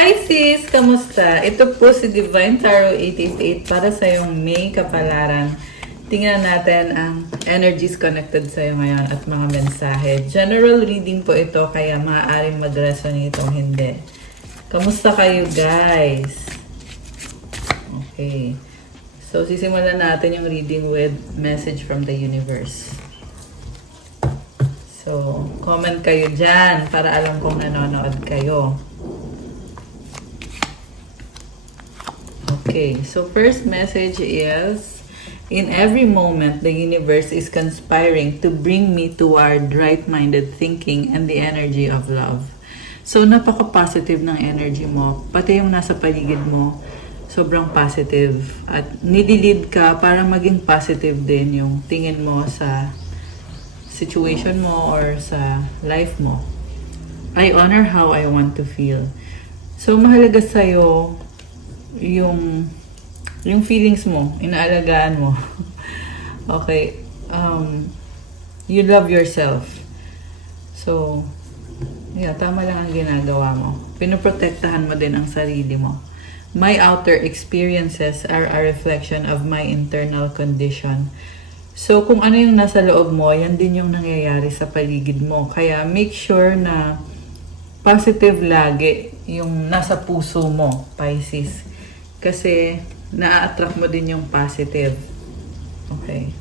Pisces! Kamusta? Ito po si Divine Tarot 888 para sa iyong May kapalaran. Tingnan natin ang energies connected sa iyo ngayon at mga mensahe. General reading po ito kaya maaaring mag-resonate o hindi. Kamusta kayo guys? Okay. So sisimulan natin yung reading with message from the universe. So comment kayo dyan para alam kung nanonood kayo. Okay, so first message is, in every moment, the universe is conspiring to bring me toward right-minded thinking and the energy of love. So, napaka-positive ng energy mo. Pati yung nasa paligid mo, sobrang positive. At nililid ka para maging positive din yung tingin mo sa situation mo or sa life mo. I honor how I want to feel. So, mahalaga sa'yo yung feelings mo, inaalagaan mo. Okay. You love yourself. So, yeah, tama lang ang ginagawa mo. Pinoprotektahan mo din ang sarili mo. My outer experiences are a reflection of my internal condition. So, kung ano yung nasa loob mo, yan din yung nangyayari sa paligid mo. Kaya, make sure na positive lagi yung nasa puso mo, Pisces. Kasi, na-attract mo din yung positive. Okay.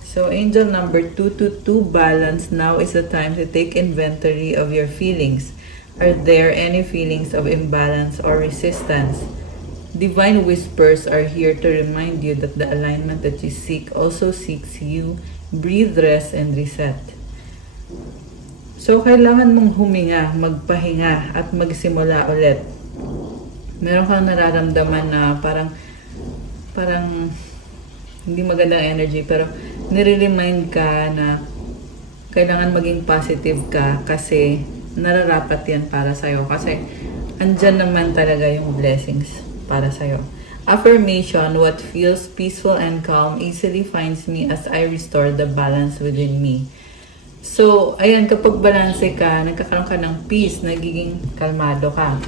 So, angel number 222, balance. Now is the time to take inventory of your feelings. Are there any feelings of imbalance or resistance? Divine whispers are here to remind you that the alignment that you seek also seeks you. Breathe, rest, and reset. So, kailangan mong huminga, magpahinga, at magsimula ulit. Meron kang nararamdaman na parang hindi magandang energy, pero nire-remind ka na kailangan maging positive ka kasi nararapat yan para sa'yo. Kasi andyan naman talaga yung blessings para sa'yo. Affirmation, what feels peaceful and calm easily finds me as I restore the balance within me. So, ayan, kapag balanse ka, nagkakaroon ka ng peace, nagiging kalmado ka.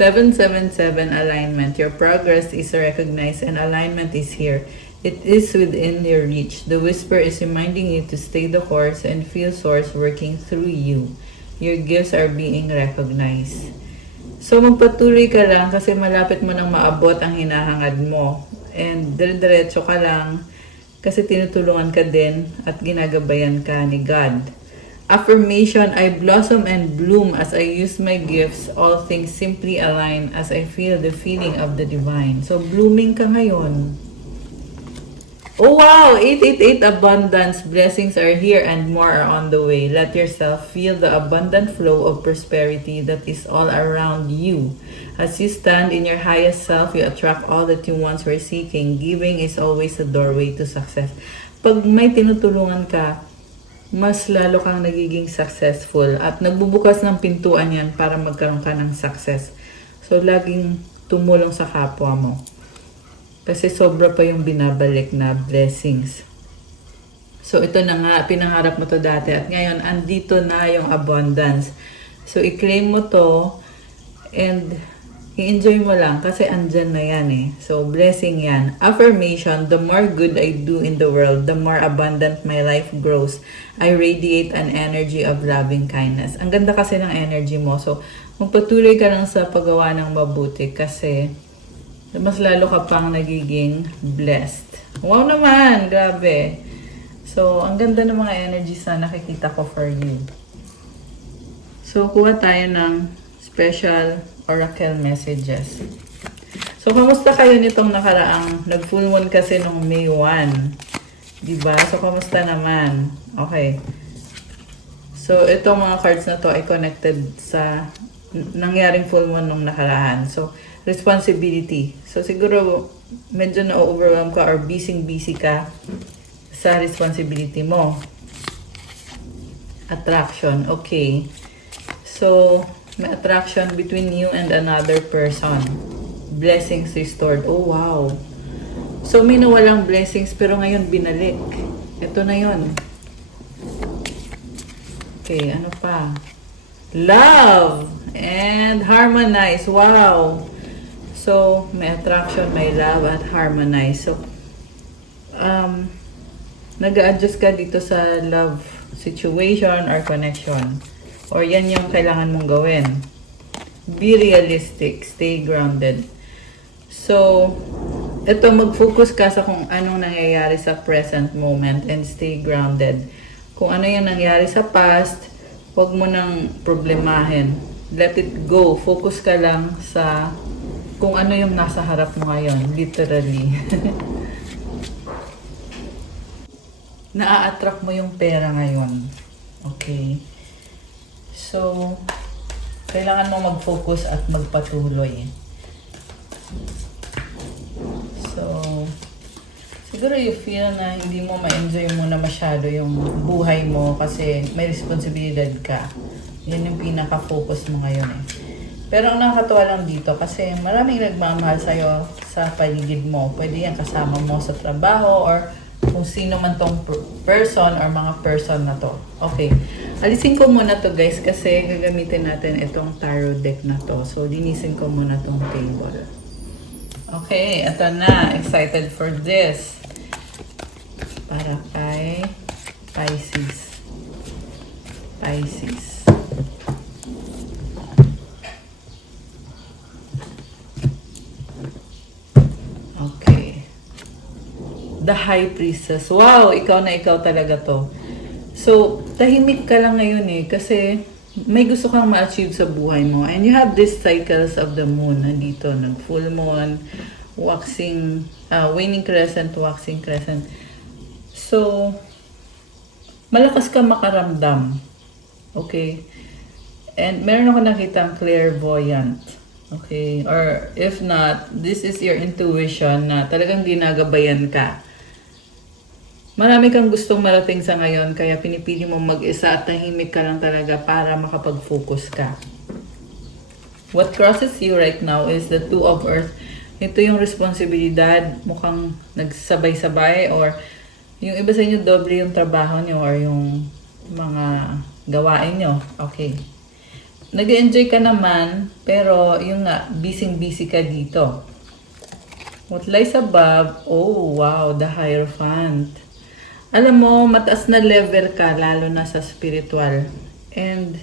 777 alignment. Your progress is recognized and alignment is here. It is within your reach. The whisper is reminding you to stay the course and feel source working through you. Your gifts are being recognized. So magpatuloy ka lang kasi malapit mo nang maabot ang hinahangad mo. And dire-diretso ka lang kasi tinutulungan ka din at ginagabayan ka ni God. Affirmation, I blossom and bloom as I use my gifts. All things simply align as I feel the feeling of the divine. So, blooming ka ngayon. Oh wow! 888 abundance. Blessings are here and more are on the way. Let yourself feel the abundant flow of prosperity that is all around you. As you stand in your highest self, you attract all that you once were seeking. Giving is always a doorway to success. Pag may tinutulungan ka, mas lalo kang nagiging successful at nagbubukas ng pintuan yan para magkaroon ka ng success. So, laging tumulong sa kapwa mo. Kasi sobra pa yung binabalik na blessings. So, ito na nga, pinangarap mo to dati at ngayon, andito na yung abundance. So, i-claim mo to and i-enjoy mo lang kasi andyan na yan eh. So, blessing yan. Affirmation, the more good I do in the world, the more abundant my life grows. I radiate an energy of loving kindness. Ang ganda kasi ng energy mo. So, magpatuloy ka lang sa paggawa ng mabuti kasi mas lalo ka pang nagiging blessed. Wow naman! Grabe! So, ang ganda ng mga energies na nakikita ko for you. So, kuha tayo ng special oracle messages. So, kamusta kayo nitong nakaraang nag-full moon kasi nung May 1? Diba? So, kamusta naman? Okay. So, itong mga cards na to ay connected sa nangyaring full moon nung nakaraan. So, responsibility. So, siguro medyo na-overwhelm ka or busy ka sa responsibility mo. Attraction. Okay. So, may attraction between you and another person. Blessings restored. Oh, wow. So, may nawalang blessings pero ngayon binalik. Ito na yon. Okay, ano pa? Love! And harmonize. Wow! So, may attraction, may love, at harmonize. So, nag-a-adjust ka dito sa love situation or connection. Or yan yung kailangan mong gawin. Be realistic. Stay grounded. So, ito, mag-focus ka sa kung anong nangyayari sa present moment and stay grounded. Kung ano yung nangyari sa past, huwag mo nang problemahin. Let it go. Focus ka lang sa kung ano yung nasa harap mo ngayon. Literally. Naa-attract mo yung pera ngayon. Okay? So, kailangan mo mag-focus at magpatuloy. So, siguro you feel na hindi mo ma-enjoy muna masyado yung buhay mo kasi may responsibilidad ka. Yan yung pinaka-focus mo ngayon eh. Pero ang nakakatuwa lang dito kasi maraming nagmamahal sa'yo sa paligid mo. Pwede yan kasama mo sa trabaho or kung sino man tong person or mga person na to. Okay. Alisin ko muna to guys kasi gagamitin natin itong tarot deck na to. So, linisin ko muna tong table. Okay, ito na. Excited for this. Para kay Pisces. Pisces. Okay. The High Priestess. Wow, ikaw na ikaw talaga to. So, tahimik ka lang ngayon eh kasi may gusto kang ma-achieve sa buhay mo. And you have these cycles of the moon. Nandito, nag-full moon, waxing, waning crescent, waxing crescent. So, malakas ka makaramdam. Okay? And meron ako nakitang clairvoyant. Okay? Or if not, this is your intuition na talagang ginagabayan ka. Marami kang gustong marating sa ngayon, kaya pinipili mong mag-isa at tahimik ka lang talaga para makapag-focus ka. What crosses you right now is the Two of Earth. Ito yung responsibilidad, mukhang nagsabay-sabay or yung iba sa inyo doble yung trabaho nyo or yung mga gawain nyo. Okay. Nag-enjoy ka naman, pero yung nga, busy-busy ka dito. What lies above? Oh, wow, the Hierophant. Alam mo, mataas na level ka, lalo na sa spiritual. And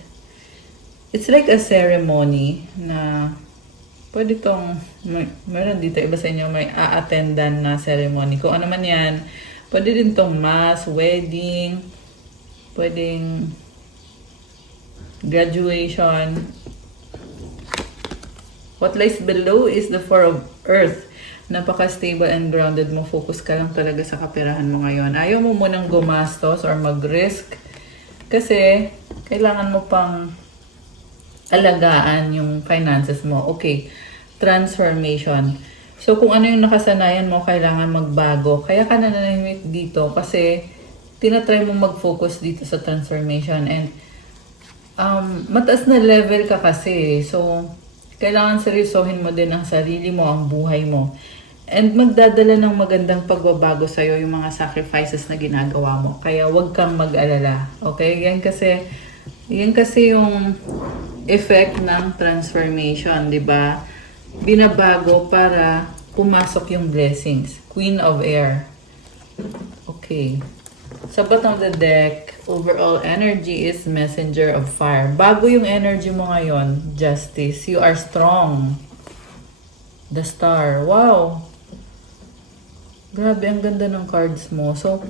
it's like a ceremony na pwede tong, meron dito, iba sa inyo, may a-attendan na ceremony. Kung ano man yan, pwede din tong mass, wedding, pwedeng graduation. What lies below is the Four of Earth. Napaka-stable and grounded mo. Focus ka lang talaga sa kaperahan mo ngayon. Ayaw mo munang gumastos or mag-risk kasi kailangan mo pang alagaan yung finances mo. Okay, transformation. So, kung ano yung nakasanayan mo, kailangan magbago. Kaya ka nananahimik dito kasi tinatry mo mag-focus dito sa transformation. And mataas na level ka kasi. So, kailangan seryosohin mo din ang sarili mo, ang buhay mo. And magdadala ng magandang pagbabago sa'yo yung mga sacrifices na ginagawa mo. Kaya huwag kang mag-alala. Okay? Yan kasi yung effect ng transformation, di ba? Binabago para pumasok yung blessings. Queen of Air. Okay. Sa bottom of the deck, overall energy is Messenger of Fire. Bago yung energy mo ngayon, Justice. You are strong. The Star. Wow! Grabe, ang ganda ng cards mo. So,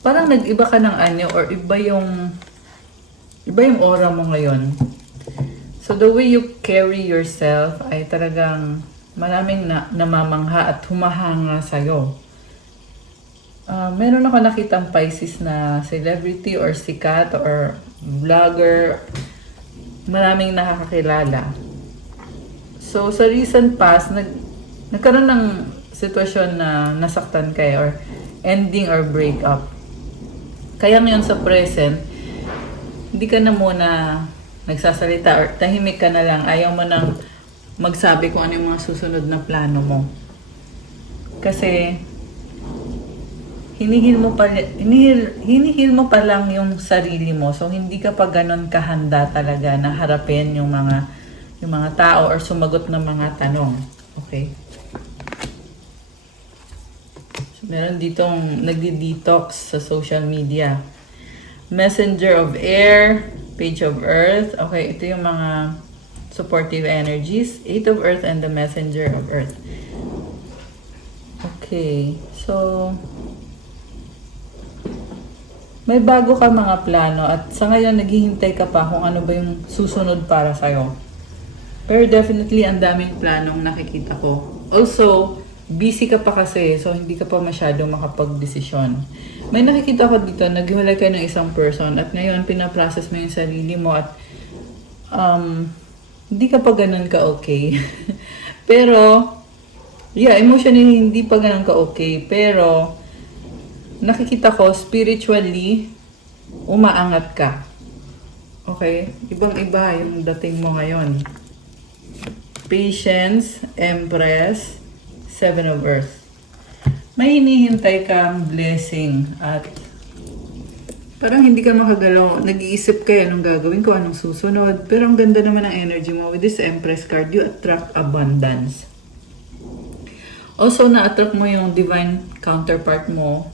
parang nag-iba ka ng anyo or iba yung aura mo ngayon. So, the way you carry yourself ay talagang maraming namamangha at humahanga sa'yo. Meron ako nakitang Pisces na celebrity or sikat or vlogger. Maraming nakakakilala. So, sa recent past, nagkaroon ng sitwasyon na nasaktan kayo or ending or breakup. Kaya ngayon sa present, hindi ka na muna nagsasalita or tahimik ka na lang. Ayaw mo nang magsabi kung ano yung mga susunod na plano mo. Kasi hinihil mo pa lang yung sarili mo. So, hindi ka pa ganun kahanda talaga na harapin yung mga yung mga tao or sumagot ng mga tanong. Okay? So, meron ditong nagdi-detox sa social media. Messenger of Air, Page of Earth. Okay, ito yung mga supportive energies. Eight of Earth and the Messenger of Earth. Okay, so may bago ka mga plano at sa ngayon naghihintay ka pa kung ano ba yung susunod para sa'yo. Pero definitely ang daming planong nakikita ko. Also, busy ka pa kasi so hindi ka pa masyadong makapag-desisyon. May nakikita ko dito, naghiwalay ka ng isang person at ngayon pinaprocess mo yung sarili mo at hindi ka pa ganun ka okay. Pero, yeah, emotionally hindi pa ganun ka okay. Pero, nakikita ko, spiritually, umaangat ka. Okay? Ibang-iba yung dating mo ngayon. Patience, Empress, Seven of Earth. May hinihintay kang blessing at parang hindi ka makagalaw. Nag-iisip ka anong gagawin ko, anong susunod. Pero ang ganda naman ng energy mo. With this Empress card, you attract abundance. Also, na-attract mo yung divine counterpart mo.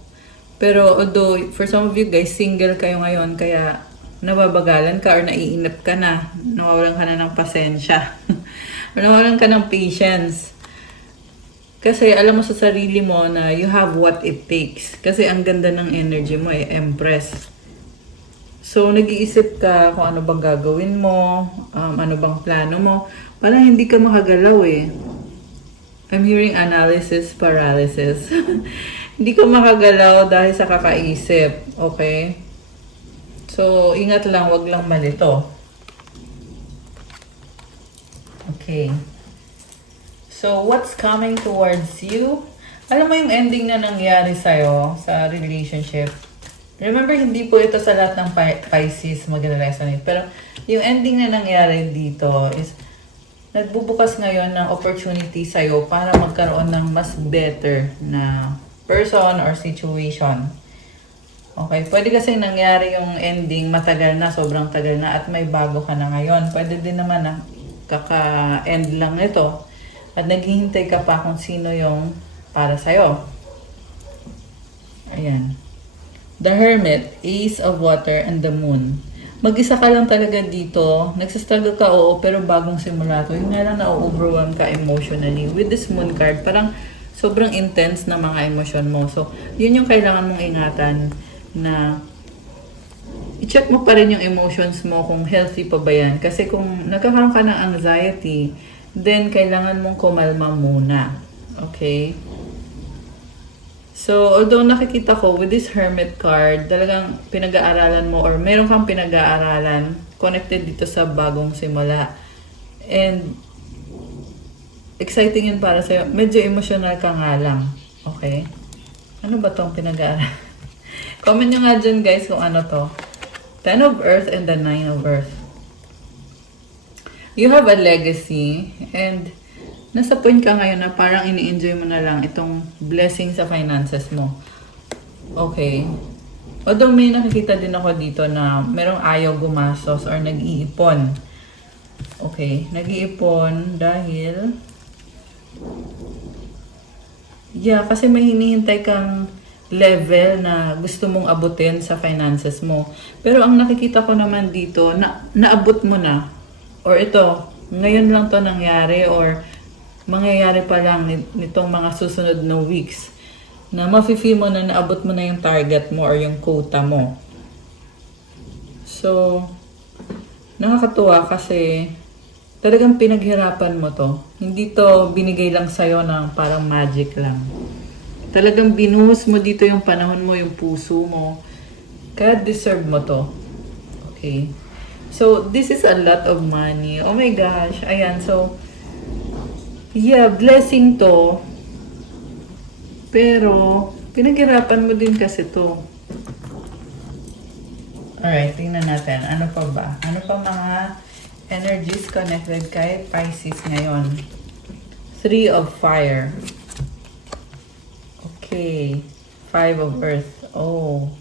Pero although, for some of you guys, single kayo ngayon, kaya nababagalan ka or naiinip ka na. Nawawalan ka na ng pasensya. Or nawawalan ka ng patience. Kasi alam mo sa sarili mo na you have what it takes. Kasi ang ganda ng energy mo Empress. So, nag-iisip ka kung ano bang gagawin mo, ano bang plano mo. Parang hindi ka makagalaw I'm hearing analysis paralysis. Hindi ka makagalaw dahil sa kakaisip. Okay? So, ingat lang, wag lang malito. Okay. So, what's coming towards you? Alam mo yung ending na nangyari sa'yo sa relationship. Remember, hindi po ito sa lahat ng Pisces mag-resonate. Pero, yung ending na nangyari dito is, nagbubukas ngayon ng opportunity sa'yo para magkaroon ng mas better na person or situation. Okay, pwede kasi nangyari yung ending matagal na, sobrang tagal na at may bago ka na ngayon. Pwede din naman na kaka-end lang ito at naghihintay ka pa kung sino yung para sa'yo. Ayan. The Hermit, Ace of Water, and the Moon. Mag-isa ka lang talaga dito. Nagsastruggle ka, oo, pero bagong simula to. Yung nga lang na-overwhelm ka emotionally. With this Moon card, parang sobrang intense na mga emosyon mo. So, yun yung kailangan mong ingatan na i-check mo pa rin yung emotions mo kung healthy pa ba yan. Kasi kung nagkakaroon ka ng anxiety, then kailangan mong kumalma muna. Okay? So, although nakikita ko with this Hermit card, talagang pinag-aaralan mo or meron kang pinag-aaralan connected dito sa bagong simula. And exciting yun para sa'yo. Medyo emotional ka nga lang. Okay? Ano ba tong pinag-aaralan? Comment nyo nga dyan guys kung ano to. Ten of Earth and the Nine of Earth. You have a legacy and nasa point ka ngayon na parang ini-enjoy mo na lang itong blessing sa finances mo. Okay. Although may nakikita din ako dito na merong ayaw gumastos or nag-iipon. Okay. Nag-iipon dahil kasi may hinihintay kang level na gusto mong abutin sa finances mo. Pero ang nakikita ko naman dito, naabot mo na. Or ito, ngayon lang to nangyari or mangyayari pa lang nitong mga susunod na weeks na mafe-feel mo na naabot mo na yung target mo or yung quota mo. So, nakakatuwa kasi talagang pinaghirapan mo to. Hindi to binigay lang sa'yo ng parang magic lang. Talagang binuhos mo dito yung panahon mo, yung puso mo. Kaya deserve mo to. Okay. So, this is a lot of money. Oh my gosh. Ayan, so, blessing to. Pero, pinaghirapan mo din kasi to. Alright, tingnan natin. Ano pa ba? Ano pa mga energies connected kay Pisces ngayon? Three of Fire. Okay. Five of Earth. Oh.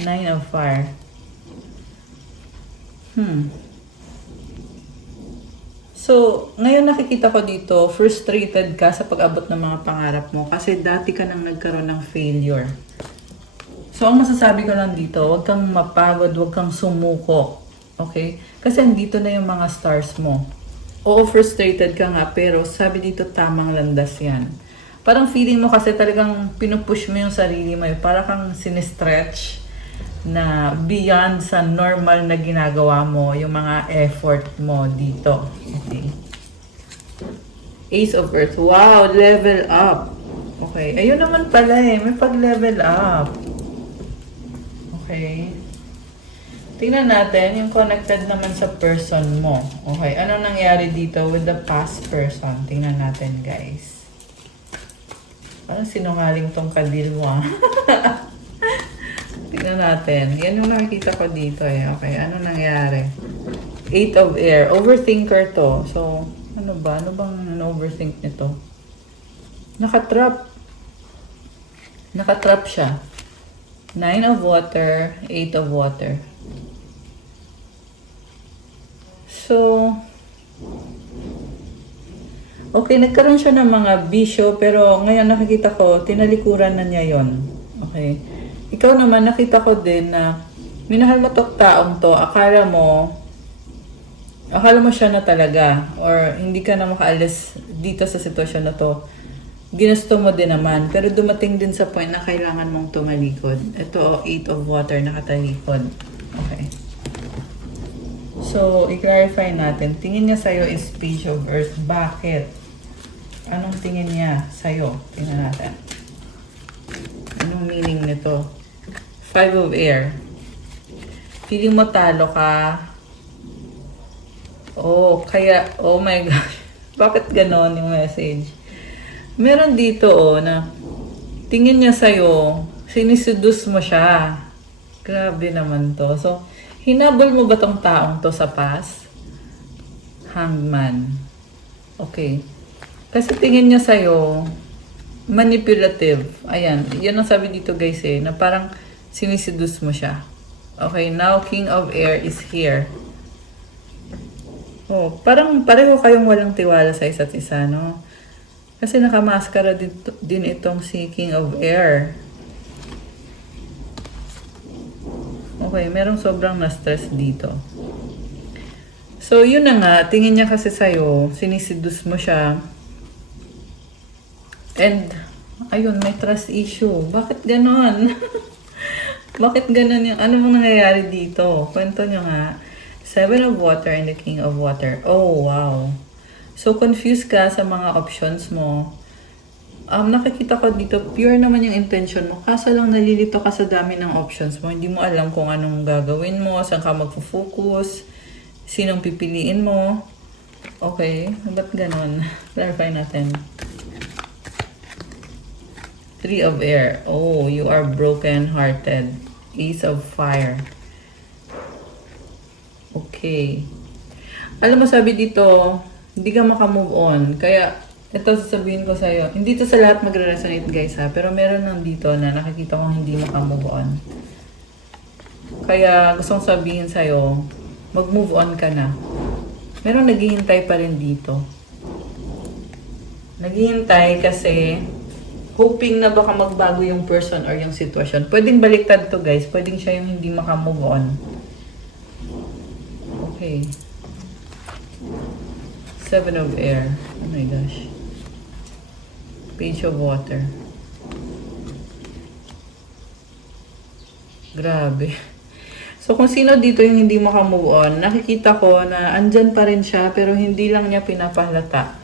Nine of Fire. So, ngayon nakikita ko dito, frustrated ka sa pag-abot ng mga pangarap mo kasi dati ka nang nagkaroon ng failure. So, ang masasabi ko lang dito, huwag kang mapagod, huwag kang sumuko. Okay? Kasi andito na yung mga stars mo. Oo, frustrated ka nga, pero sabi dito tamang landas yan. Parang feeling mo kasi talagang pinupush mo yung sarili mo. Para kang sinistretch na beyond sa normal na ginagawa mo, yung mga effort mo dito. Okay. Ace of Earth. Wow, level up. Okay. Ayun naman pala eh. May pag-level up. Okay. Tingnan natin yung connected naman sa person mo. Okay. Ano nangyari dito with the past person? Tingnan natin, guys. Parang sinungaling tong kadilwa. Tingnan natin. Yan yung nakikita ko dito eh. Okay, ano nangyari? Eight of Air. Overthinker to. So, ano ba? Ano bang overthink nito? Nakatrap. Nakatrap siya. 9 of Water, 8 of Water. So, okay, nagkaroon siya ng mga bisyo, pero ngayon nakikita ko, tinalikuran na niya yon. Okay. Ikaw naman, nakita ko din na minahal mo tong taong to, akala mo siya na talaga, or hindi ka na makaalis dito sa sitwasyon na to. Ginusto mo din naman, pero dumating din sa point na kailangan mong tumalikod. Ito, 8 of Water, nakatalikod. Okay. So, i-clarify natin. Tingin niya sa'yo is Page of Earth. Bakit? Anong tingin niya sa'yo? Tingnan natin. Anong meaning nito? 5 of Air. Feeling mo talo ka. Oh, kaya, oh my gosh. Bakit ganon yung message? Meron dito, oh, na tingin niya sa'yo, siniseduce mo siya. Grabe naman to. So, hinabol mo ba tong taong to sa past? Hangman. Okay. Kasi tingin niya sa'yo, manipulative. Ayan. Yan ang sabi dito, guys, eh, na parang siniseduce mo siya. Okay, now King of Air is here. Oh, parang pareho kayong walang tiwala sa isa't isa, no? Kasi nakamaskara din itong si King of Air. Okay, merong sobrang na-stress dito. So, yun na nga. Tingin niya kasi sa'yo, siniseduce mo siya. And, ayun, may trust issue. Bakit ganon? Bakit ganon yung, ano mong nangyayari dito? Kwento nyo nga. 7 of Water and the King of Water. Oh, wow. So, confused ka sa mga options mo. Nakikita ko dito, pure naman yung intention mo. Kaso lang nalilito ka sa dami ng options mo. Hindi mo alam kung anong gagawin mo, saan ka magpo-focus, sinong pipiliin mo. Okay, ba't ganon? Clarify natin. 3 of Air. Oh, you are broken-hearted. Ace of Fire. Okay. Alam mo, sabi dito, hindi ka makamove on. Kaya, ito sasabihin ko sa'yo. Hindi to sa lahat magre-resonate, guys, ha. Pero meron nang dito na nakikita kong hindi makamove on. Kaya, gusto kong sabihin sa'yo, mag-move on ka na. Meron naghihintay pa rin dito. Naghihintay kasi hoping na baka magbago yung person or yung sitwasyon. Pwedeng baliktad to, guys. Pwedeng siya yung hindi makamove on. Okay. 7 of Air. Oh my gosh. Page of Water. Grabe. So, kung sino dito yung hindi makamove on, nakikita ko na andyan pa rin siya, pero hindi lang niya pinapahalata.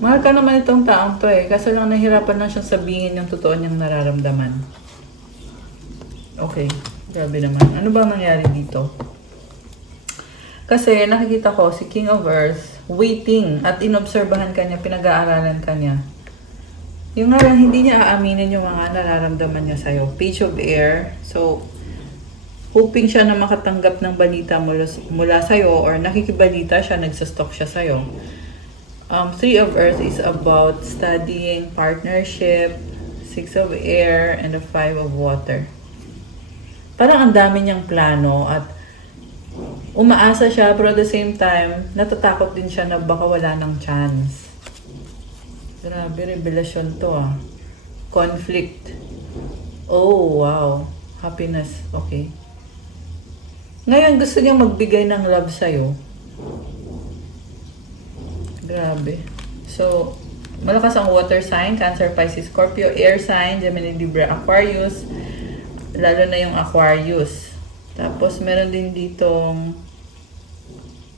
Mahal ka naman itong taong to eh. Kaso lang nahirapan lang siyang sabihin yung totoo niyang nararamdaman. Okay. Grabe naman. Ano ba nangyari dito? Kasi nakikita ko si King of Earth waiting at inobserbahan ka niya, pinag-aaralan ka niya. Yung nga lang, hindi niya aaminin yung mga nararamdaman niya sa'yo. Page of Air. So, hoping siya na makatanggap ng balita mula sa'yo or nakikibalita siya, nagsastalk siya sa'yo. 3 of Earth is about studying, partnership, 6 of Air, and the 5 of Water. Parang ang dami niyang plano at Umaasa siya, pero at the same time, natatakot din siya na baka wala ng chance. Grabe, revelasyon to ah. Conflict. Oh, wow. Happiness. Okay. Ngayon, gusto niyang magbigay ng love sa'yo. Grabe. So, malakas ang water sign, Cancer, Pisces, Scorpio, air sign, Gemini, Libra, Aquarius. Lalo na yung Aquarius. Tapos, meron din ditong,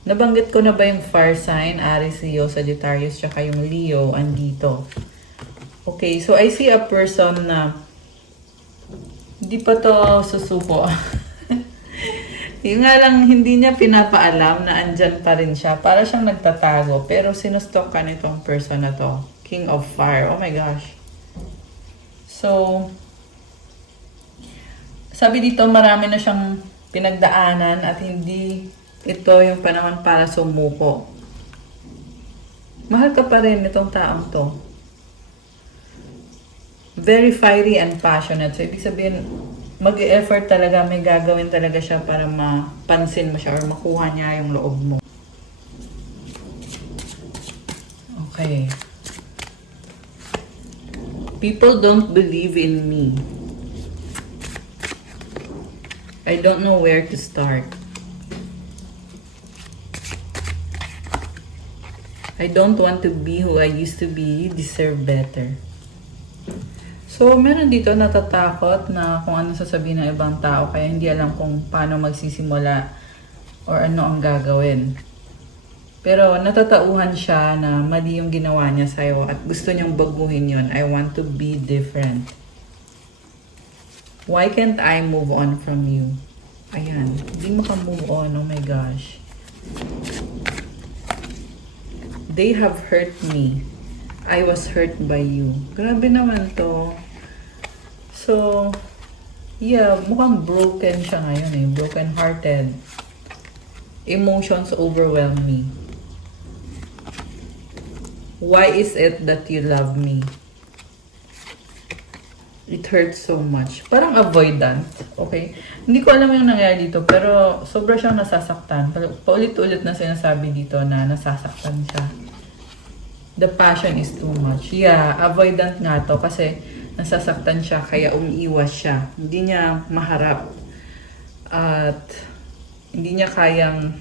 nabanggit ko na ba yung fire sign, Aries, Leo, Sagittarius, tsaka yung Leo, andito. Okay, so I see a person na hindi pa to susuko. Yung nga lang, hindi niya pinapaalam na andyan pa rin siya. Para siyang nagtatago. Pero sinustok ka nitong person na to. King of Fire. Oh my gosh. So, sabi dito, marami na siyang pinagdaanan at hindi ito yung panahon para sumuko. Mahal ka pa rin itong taong to. Very fiery and passionate. So, ibig sabihin, mag-e-effort talaga, may gagawin talaga siya para mapansin mo siya or makuha niya yung loob mo. Okay. People don't believe in me. I don't know where to start. I don't want to be who I used to be. You deserve better. So, meron dito natatakot na kung ano sasabihin ng ibang tao kaya hindi alam kung paano magsisimula or ano ang gagawin. Pero natatauhan siya na mali yung ginawa niya sa'yo at gusto niyang baguhin yun. I want to be different. Why can't I move on from you? Ayan, hindi maka-move on. Oh my gosh. They have hurt me. I was hurt by you. Grabe naman to. So, yeah, mukhang broken siya ngayon eh. Broken-hearted. Emotions overwhelm me. Why is it that you love me? It hurts so much. Parang avoidant. Okay? Hindi ko alam yung nangyari dito, pero sobra siyang nasasaktan. Paulit-ulit na sinasabi dito na nasasaktan siya. The passion is too much. Yeah, avoidant nga to kasi nasasaktan siya kaya umiiwas siya. Hindi niya maharap. At hindi niya kayang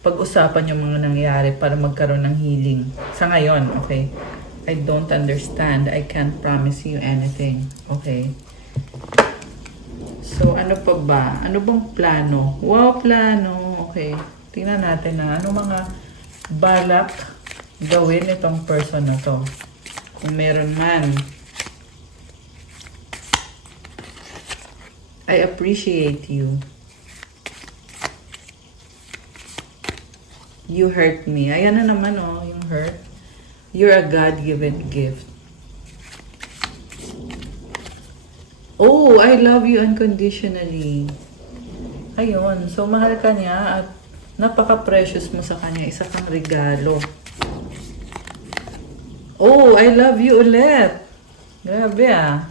pag-usapan yung mga nangyari para magkaroon ng healing. Sa ngayon, okay? I don't understand. I can't promise you anything. Okay? So, ano pa ba? Ano bang plano? Wow, plano. Okay. Tingnan natin na ano mga balak gawin itong person na to. Kung meron man. I appreciate you. You hurt me. Ayan na naman oh, yung hurt. You're a God-given gift. Oh, I love you unconditionally. Ayun. So, mahal ka niya at napaka-precious mo sa kanya. Isa kang regalo. Oh, I love you ulit. Grabe ah.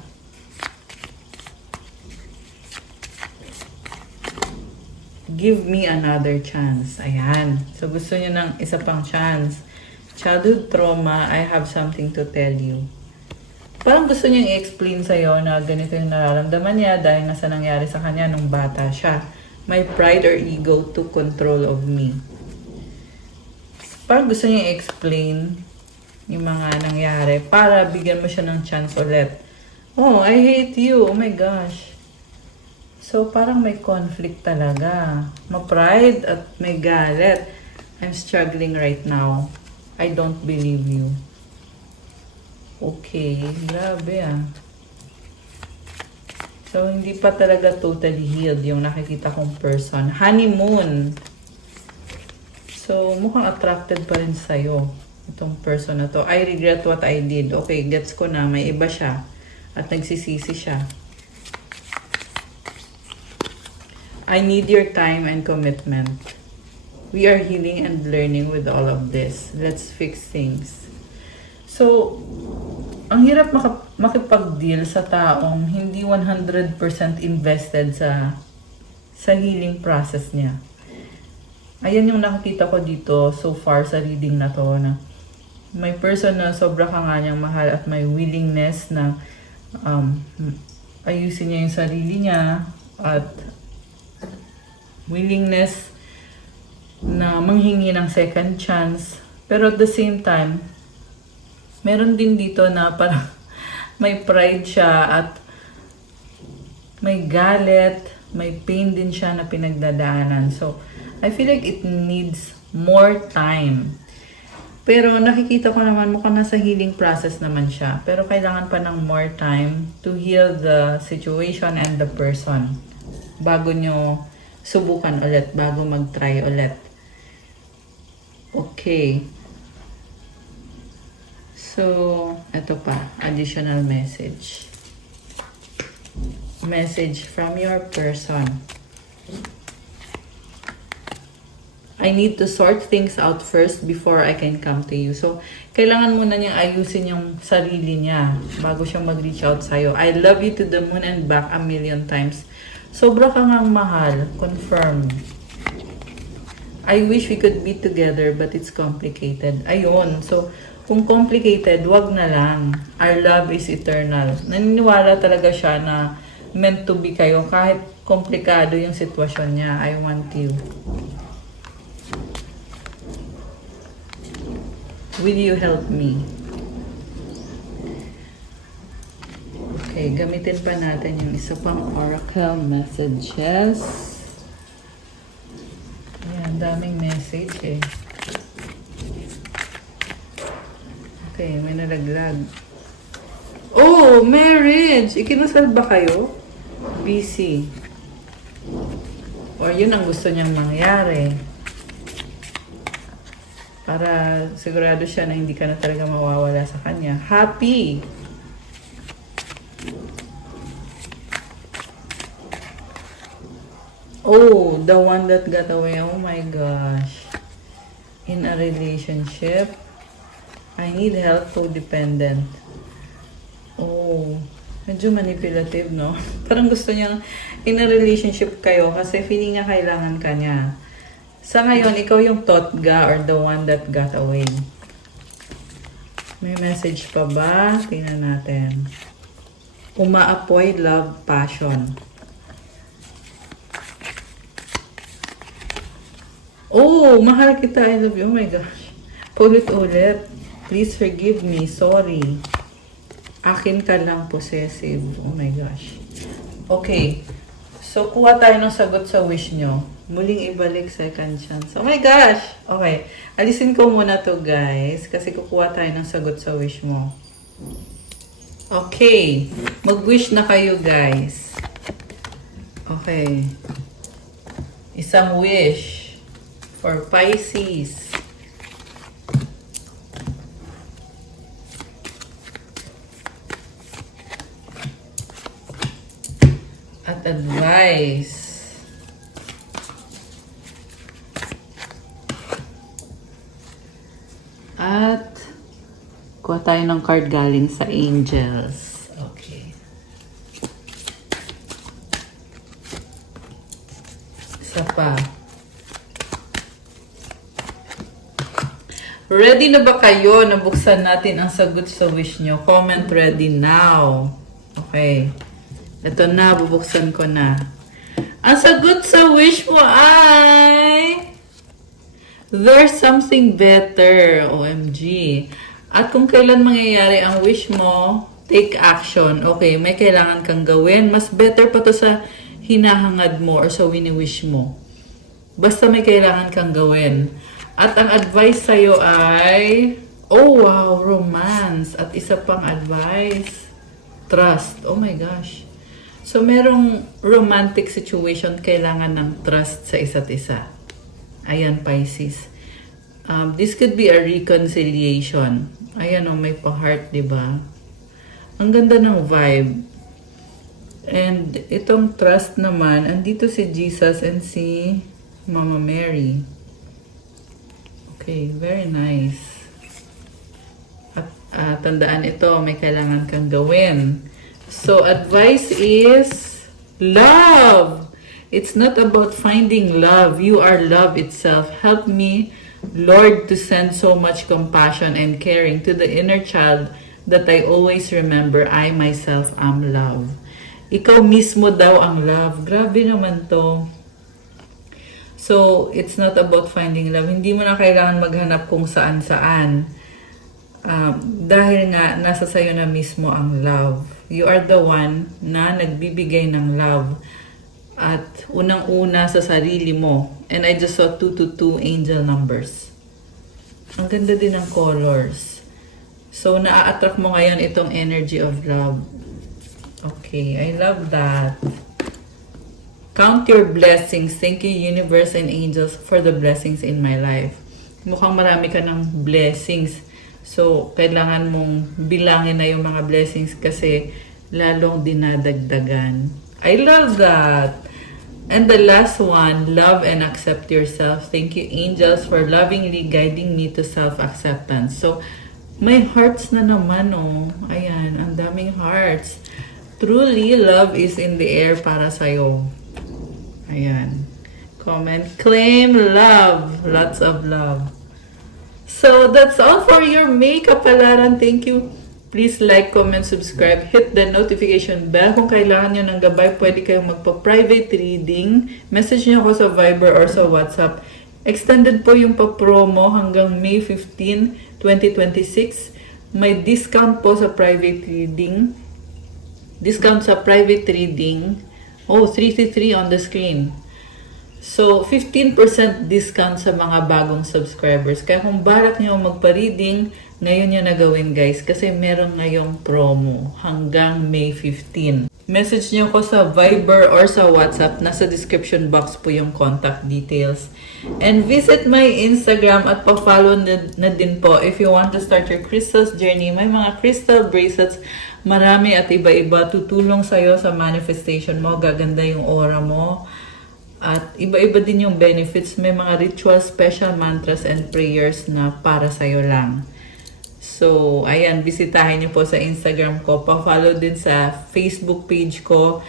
Give me another chance. Ayan. So, gusto niya ng isa pang chance. Childhood trauma, I have something to tell you. Parang gusto niyang i-explain sa'yo na ganito yung nararamdaman niya dahil nasa nangyari sa kanya nung bata siya. My pride or ego took control of me. Parang gusto niyang i-explain yung mga nangyari para bigyan mo siya ng chance ulit. Oh, I hate you. Oh my gosh. So, parang may conflict talaga. Ma-pride at may galit. I'm struggling right now. I don't believe you. Okay, grabe ah. So, hindi pa talaga totally healed yung nakikita kong person. Honeymoon. So, mukhang attracted pa rin sa'yo itong person na to. I regret what I did. Okay, gets ko na. May iba siya. At nagsisisi siya. I need your time and commitment. We are healing and learning with all of this. Let's fix things. So, ang hirap makipag-deal sa taong hindi 100% invested sa healing process niya. Ayan yung nakikita ko dito so far sa reading na to, na may person na sobra ka nga niyang mahal at may willingness na um, ayusin niya yung sarili niya at willingness na manghingi ng second chance. Pero at the same time, meron din dito na parang may pride siya at may galit, may pain din siya na pinagdadaanan. So, I feel like it needs more time. Pero nakikita ko naman mukhang nasa healing process naman siya. Pero kailangan pa ng more time to heal the situation and the person bago nyo subukan ulit, bago mag-try ulit. Okay. So, ito pa, additional message. Message from your person. I need to sort things out first before I can come to you. So, kailangan muna niyang ayusin yung sarili niya bago siya mag-reach out sa'yo. I love you to the moon and back a million times. Sobra kang ang mahal. Confirm. I wish we could be together but it's complicated. Ayun. So, kung complicated, wag na lang. Our love is eternal. Naniniwala talaga siya na meant to be kayo kahit komplikado yung sitwasyon niya. I want you. Will you help me? Okay, gamitin pa natin yung isa pang oracle messages. Ayan, daming message eh. Okay, may nalaglag. Oh, marriage! Ikinasal ba kayo? Busy. Or yun ang gusto niyang mangyari. Para sigurado siya na hindi ka na talaga mawawala sa kanya. Happy! Oh, the one that got away. Oh my gosh. In a relationship, I need help, codependent. Oh, medyo manipulative, no? Parang gusto niyang in a relationship kayo kasi feeling niya kailangan ka niya. Sa ngayon, ikaw yung totga or the one that got away. May message pa ba? Tingnan natin. Umaapoy, love, passion. Oh, mahal kita. I love you. Oh my gosh. Paulit-ulit. Please forgive me. Sorry. Akin ka lang, possessive. Oh my gosh. Okay. So, kuha tayo ng sagot sa wish nyo. Muling ibalik second chance. Oh my gosh! Okay. Alisin ko muna to guys. Kasi kukuha tayo ng sagot sa wish mo. Okay. Mag-wish na kayo guys. Okay. Isang wish for Pisces. At advice. At kuha tayo ng card galing sa angels. Okay. Isa pa. Ready na ba kayo? Nabuksan natin ang sagot sa wish nyo. Comment ready now. Okay. Ito na, bubuksan ko na. Ang sagot sa wish mo ay... There's something better. OMG. At kung kailan mangyayari ang wish mo, take action. Okay, may kailangan kang gawin. Mas better pa to sa hinahangad mo or sa wini-wish mo. Basta may kailangan kang gawin. At ang advice sa'yo ay... Oh wow, romance. At isa pang advice, trust. Oh my gosh. So, merong romantic situation, kailangan ng trust sa isa't isa. Ayan, Pisces. This could be a reconciliation. Ayan, may pa-heart, diba? Ang ganda ng vibe. And itong trust naman, andito si Jesus and si Mama Mary. Okay, very nice. At tandaan ito, may kailangan kang gawin. So, advice is, love! It's not about finding love. You are love itself. Help me, Lord, to send so much compassion and caring to the inner child that I always remember I myself am love. Ikaw mismo daw ang love. Grabe naman to. So, it's not about finding love. Hindi mo na kailangan maghanap kung saan-saan. Dahil nga, nasa sayo na mismo ang love. You are the one na nagbibigay ng love. At unang-una sa sarili mo. And I just saw 222 angel numbers. Ang ganda din ng colors. So, naa-attract mo ngayon itong energy of love. Okay, I love that. Count your blessings. Thank you, universe and angels, for the blessings in my life. Mukhang marami ka ng blessings. So, kailangan mong bilangin na yung mga blessings kasi lalong dinadagdagan. I love that. And the last one, love and accept yourself. Thank you, angels, for lovingly guiding me to self-acceptance. So, may hearts na naman, oh. Ayan, ang daming hearts. Truly, love is in the air para sa'yo. Ayan. Comment, claim love. Lots of love. So, that's all for your May Kapalaran. Thank you. Please like, comment, subscribe. Hit the notification bell. Kung kailangan nyo ng gabay, pwede kayong magpa-private reading. Message nyo ako sa Viber or sa WhatsApp. Extended po yung pa-promo hanggang May 15, 2026. May discount po sa private reading. Discount sa private reading. Oh, 333 on the screen. So, 15% discount sa mga bagong subscribers. Kaya kung balak nyo magpa-reading, ngayon nyo na gawin guys. Kasi meron ngayong promo hanggang May 15. Message nyo ko sa Viber or sa WhatsApp. Nasa description box po yung contact details. And visit my Instagram at pa-follow na din po if you want to start your crystals journey. May mga crystal bracelets, marami at iba-iba. Tutulong sa'yo sa manifestation mo. Gaganda yung aura mo. At iba-iba din yung benefits. May mga ritual, special mantras and prayers na para sa'yo lang. So, ayan, bisitahin niyo po sa Instagram ko. Pa-follow din sa Facebook page ko,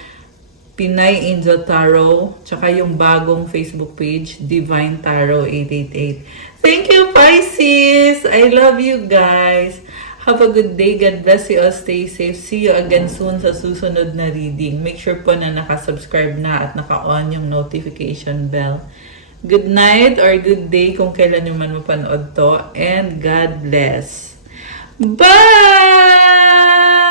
Pinay Angel Tarot. Tsaka yung bagong Facebook page, Divine Tarot 888. Thank you, Pisces! I love you guys! Have a good day. God bless you all. Stay safe. See you again soon sa susunod na reading. Make sure po na nakasubscribe na at naka-on yung notification bell. Good night or good day kung kailan nyo man mapanood to. And God bless. Bye!